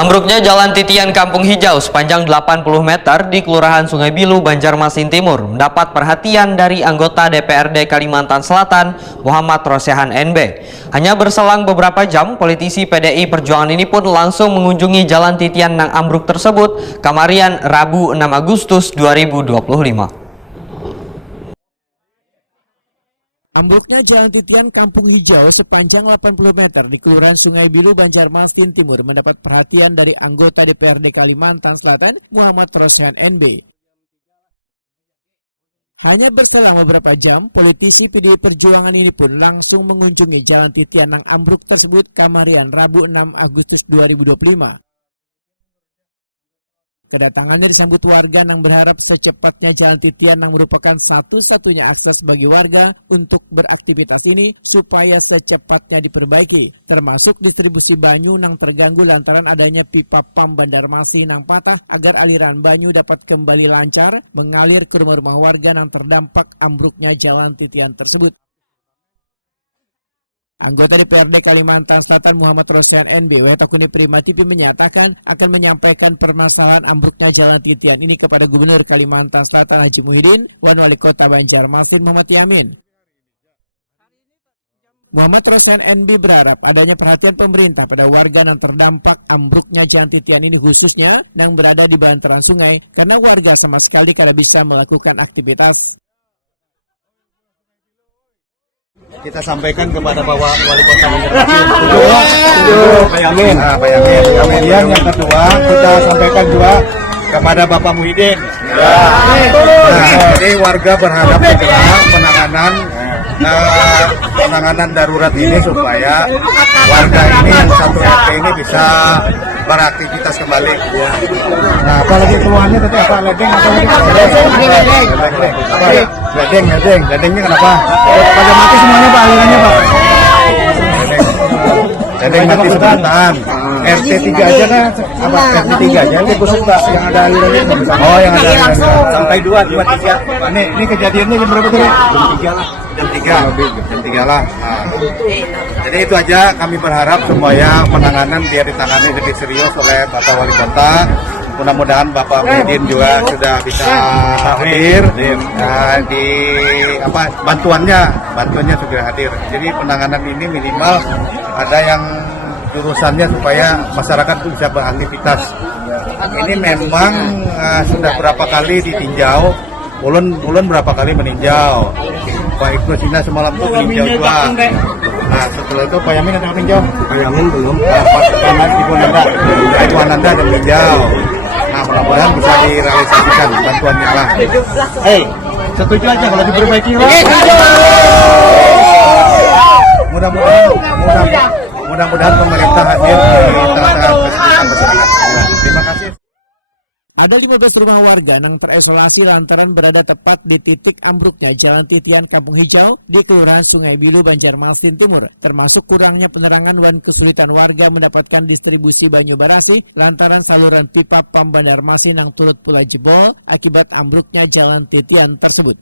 Ambruknya Jalan Titian Kampung Hijau sepanjang 80 meter di Kelurahan Sungai Bilu, Banjarmasin Timur mendapat perhatian dari anggota DPRD Kalimantan Selatan, Muhammad Rosehan NB. Hanya berselang beberapa jam, politisi PDI Perjuangan ini pun langsung mengunjungi Jalan Titian yang ambruk tersebut, Kamarian, Rabu 6 Agustus 2025. Ambruknya Jalan Titian Kampung Hijau sepanjang 80 meter di Kelurahan Sungai Bilu, Banjarmasin Timur mendapat perhatian dari anggota DPRD Kalimantan Selatan, Muhammad Rosehan NB. Hanya berselang beberapa jam, politisi PDI Perjuangan ini pun langsung mengunjungi Jalan Titian yang ambruk tersebut, Kamarian, Rabu 6 Agustus 2025. Kedatangannya disambut warga yang berharap secepatnya Jalan Titian yang merupakan satu-satunya akses bagi warga untuk beraktivitas ini supaya secepatnya diperbaiki, termasuk distribusi banyu yang terganggu lantaran adanya pipa PAM Banjarmasin yang patah agar aliran banyu dapat kembali lancar mengalir ke rumah-rumah warga yang terdampak ambruknya Jalan Titian tersebut. Anggota DPRD Kalimantan Selatan Muhammad Rosehan NB Wetakuni Prima TV menyatakan akan menyampaikan permasalahan ambruknya Jalan Titian ini kepada Gubernur Kalimantan Selatan Haji Muhyiddin dan Wali Kota Banjarmasin Muhammad Yamin. Muhammad Rosehan NB berharap adanya perhatian pemerintah pada warga yang terdampak ambruknya Jalan Titian ini, khususnya yang berada di bantaran sungai, karena warga sama sekali tidak bisa melakukan aktivitas. Kita sampaikan kepada Pak Wali Kota Banjarmasin. Pak Yamin. Kemudian yang kedua kita sampaikan juga kepada Bapak Muhyiddin. Jadi warga berharap segera penanganan darurat ini supaya warga ini yang satu RT ini bisa beraktivitas kembali. Nah, apalagi keluhannya tadi apa? Ledengnya kenapa? Pada mati semuanya Pak, alirannya Pak. Ledeng mati sebentar. RT 3 aja kan? Apa? RT 3 aja ini khusus Pak yang ada alirannya. Oh, yang ada alirannya. Sampai 2, 3. Ini kejadiannya jam berapa tadi? Jam 3 lah. Jam 3 lah. Nah, jadi itu aja, kami berharap semuanya penanganan biar ditangani lebih serius oleh Bapak Wali Kota. Mudah-mudahan Bapak Muhyiddin juga sudah bisa hadir. Nah, bantuannya sudah hadir. Jadi penanganan ini minimal ada yang jurusannya supaya masyarakat bisa beraktivitas. Ini memang sudah berapa kali ditinjau, ulun berapa kali meninjau. Pak Ibnu Sina semalam tuh meninjau juga. Nah, setelah itu Pak Yamin ada meninjau? Pak Yamin belum. Pak Ibu Ananda dan meninjau. Nah, mudah-mudahan bisa direalisasikan bantuannya lah. Setuju aja kalau diperbaiki lah. Mudah-mudahan pemerintah hadir di tengah-tengah kesulitan masyarakat. Terima kasih. Ada 15 rumah warga yang terisolasi lantaran berada tepat di titik ambruknya Jalan Titian Kampung Hijau di Kelurahan Sungai Bilu, Banjarmasin Timur, termasuk kurangnya penerangan dan kesulitan warga mendapatkan distribusi banyu barasi lantaran saluran pipa PAM Banjarmasin yang turut pula jebol akibat ambruknya Jalan Titian tersebut.